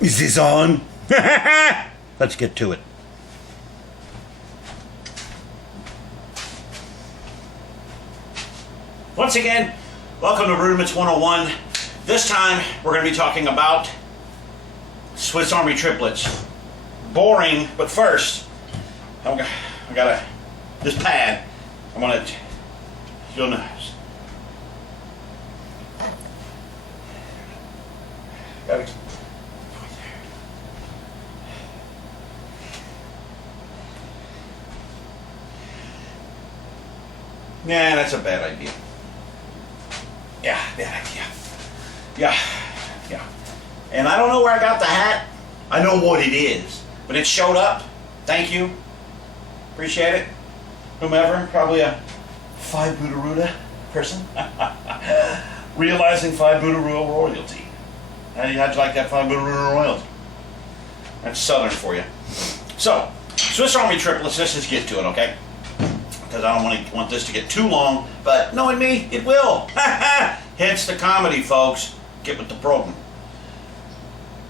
Is this on? Let's get to it. Once again, welcome to Rudiments 101. This time, we're going to be talking about Swiss Army Triplets. Boring, but first, I got this pad. I want to, you'll notice. Got it. Nah, that's a bad idea. Yeah, bad idea. Yeah. And I don't know where I got the hat. I know what it is, but it showed up. Thank you. Appreciate it. Whomever, probably a Phi Beta Ruda person. Realizing Phi Beta Ruda royalty. How'd you like that Phi Beta Ruda royalty? That's Southern for you. So, Swiss Army Triplets, let's just get to it, okay? Because I don't want this to get too long, but knowing me, it will. Hence the comedy, folks. Get with the program.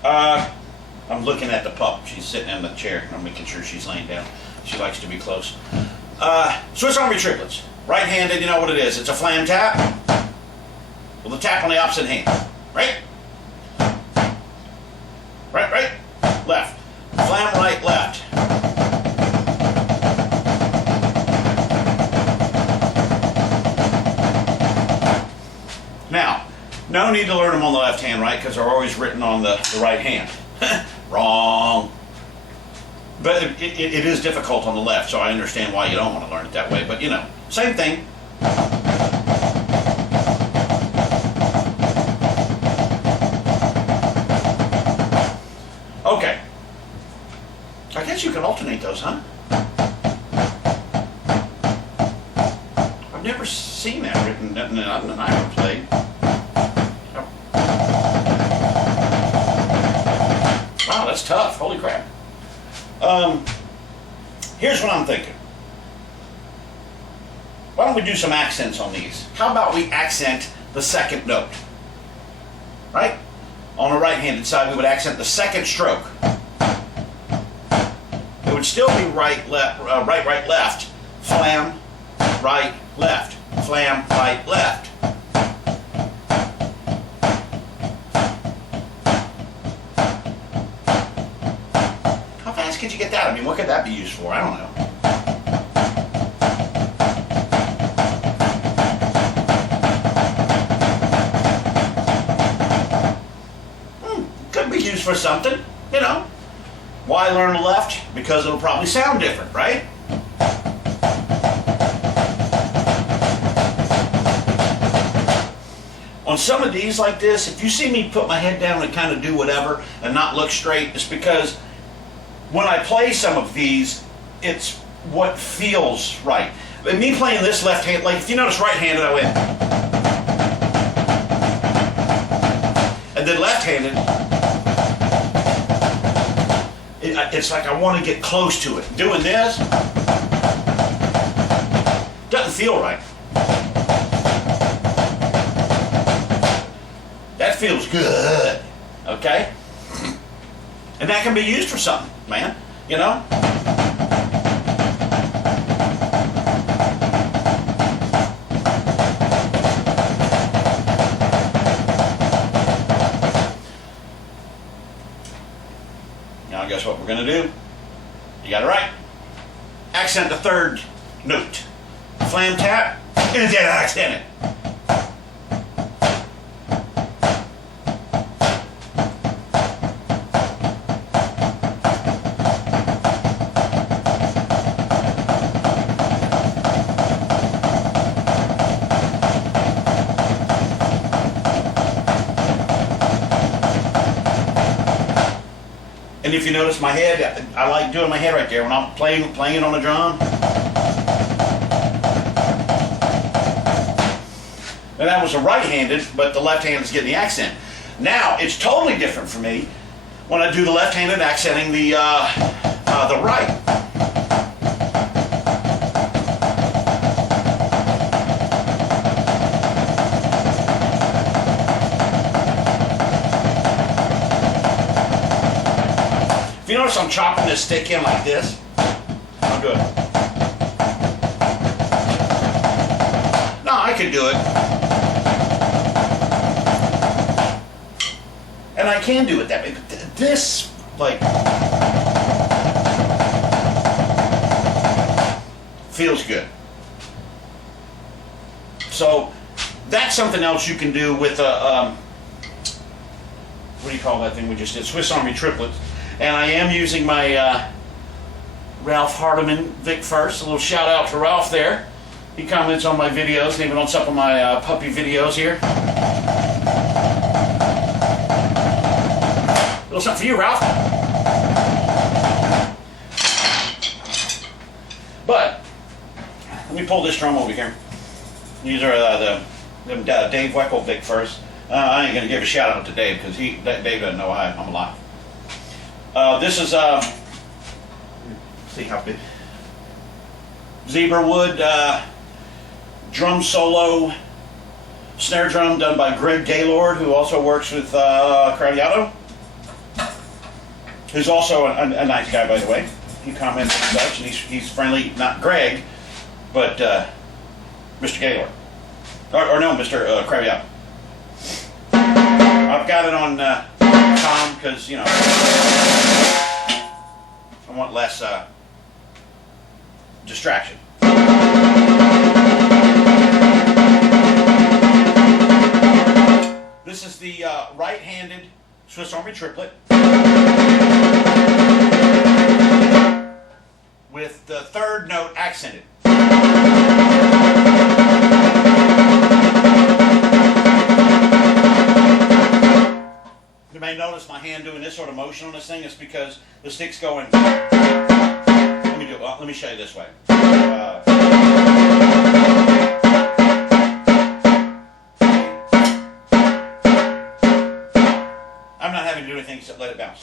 I'm looking at the pup. She's sitting in the chair. I'm making sure she's laying down. She likes to be close. Swiss Army Triplets. Right-handed, you know what it is. It's a flam tap with a tap on the opposite hand. Right? Right, left. Flam right, left. Now, no need to learn them on the left hand, right? Because they're always written on the right hand. Wrong. But it is difficult on the left, so I understand why you don't want to learn it that way. But, you know, same thing. Okay. I guess you could alternate those, huh? I've never seen that written in an iron plate. Wow, that's tough. Holy crap. Here's what I'm thinking. Why don't we do some accents on these? How about we accent the second note? Right? On the right-handed side, we would accent the second stroke. It would still be right, left, right, left. Flam, right, left. Flam, right, left. How fast could you get that? I mean, what could that be used for? I don't know. Could be used for something, you know. Why learn the left? Because it'll probably sound different, right? On some of these like this, if you see me put my head down and kind of do whatever and not look straight, it's because when I play some of these, it's what feels right. But me playing this left hand, like if you notice right-handed, I went. And then left-handed, it's like I want to get close to it. Doing this doesn't feel right. That feels good, okay? And that can be used for something, man, you know? Now guess what we're gonna do? You got it right. Accent the third note. Flam tap, and then accent it. And if you notice my head, I like doing my head right there when I'm playing it on the drum. And that was a right-handed, but the left hand is getting the accent. Now, it's totally different for me when I do the left-handed accenting the right. If you notice, I'm chopping this stick in like this. I'm good. No, I can do it. And I can do it that way. But this, like, feels good. So that's something else you can do with a, what do you call that thing we just did? Swiss Army Triplets. And I am using my Ralph Hardiman Vic First. A little shout out to Ralph there. He comments on my videos, and even on some of my puppy videos here. A little something for you, Ralph. But let me pull this drum over here. These are the Dave Weckl Vic First. I ain't gonna give a shout out to Dave because Dave doesn't know I'm alive. This is see how big. Zebra wood drum solo snare drum done by Greg Gaylord, who also works with Craviotto, who's also a nice guy, by the way. He comments and such, and he's friendly. Not Greg, but Mr. Gaylord, or no, Mr. Craviotto. I've got it on Tom because, you know, I want less distraction. This is the right-handed Swiss Army Triplet with the third note accented. You may notice my hand doing this sort of motion on this thing. It's because the stick's going. Let me do it. Let me show you this way. I'm not having to do anything except let it bounce.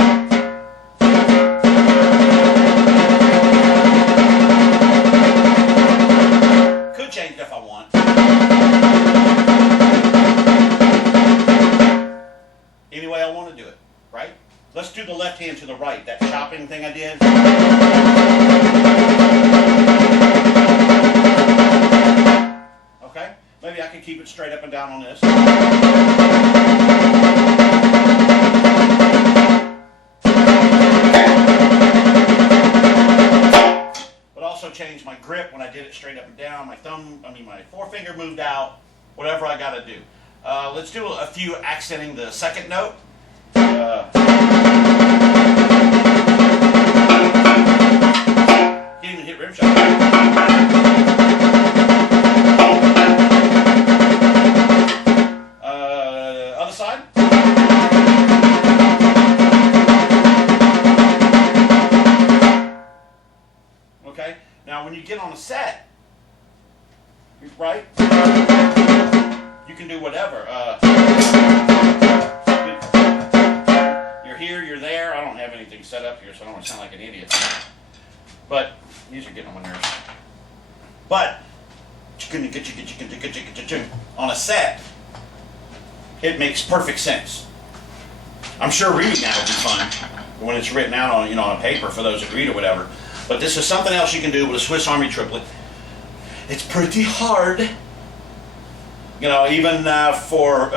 Could change it if I want. Any way I want to do it, right? Let's do the left hand to the right, that chopping thing I did. Okay, maybe I can keep it straight up and down on this. But also change my grip when I did it straight up and down. My forefinger moved out, whatever I got to do. Let's do a few accenting the second note. Can't even hit rim shot. Other side. Okay. Now, when you get on a set, right? You can do whatever. You're here, you're there. I don't have anything set up here, so I don't want to sound like an idiot. But these are getting on my nerves. But on a set, it makes perfect sense. I'm sure reading that will be fun when it's written out on, on a paper for those that read or whatever. But this is something else you can do with a Swiss Army Triplet. It's pretty hard. Even for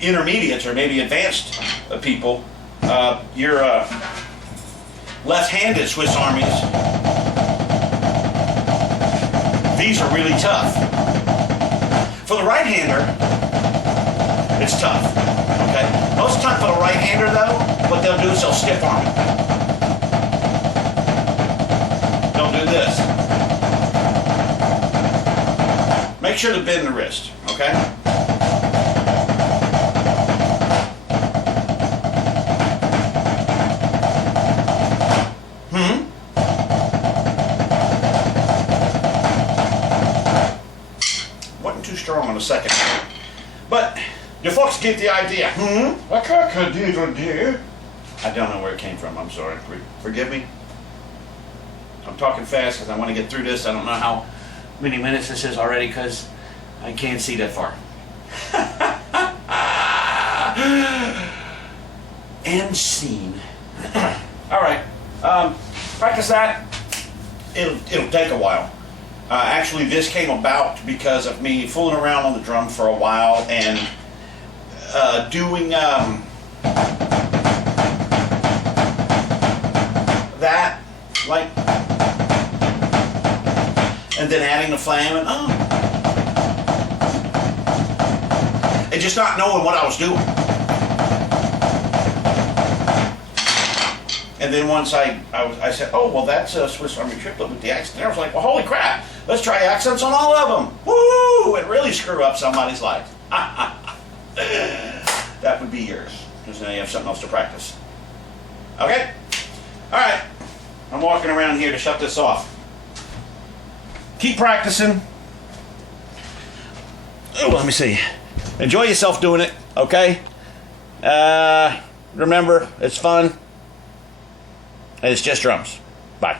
intermediates or maybe advanced people, your left-handed Swiss Armies, these are really tough. For the right-hander, it's tough. Okay. Most of the time for the right-hander, though, what they'll do is they'll stiff arm it. They'll do this. Make sure to bend the wrist. Okay? Wasn't too strong on the second. But you folks get the idea. I don't know where it came from. I'm sorry. Forgive me. I'm talking fast because I want to get through this. I don't know how many minutes this is already because I can't see that far. End scene. All right. Practice that. It'll take a while. Actually, this came about because of me fooling around on the drum for a while and doing that, like, and then adding the flam and and just not knowing what I was doing. And then once I said, oh, well, that's a Swiss Army Triplet with the accent. I was like, well, holy crap, let's try accents on all of them. Woo! And really screw up somebody's life. That would be yours, because now you have something else to practice. Okay? All right. I'm walking around here to shut this off. Keep practicing. Oh, let me see. Enjoy yourself doing it, okay? Remember, it's fun. And it's just drums. Bye.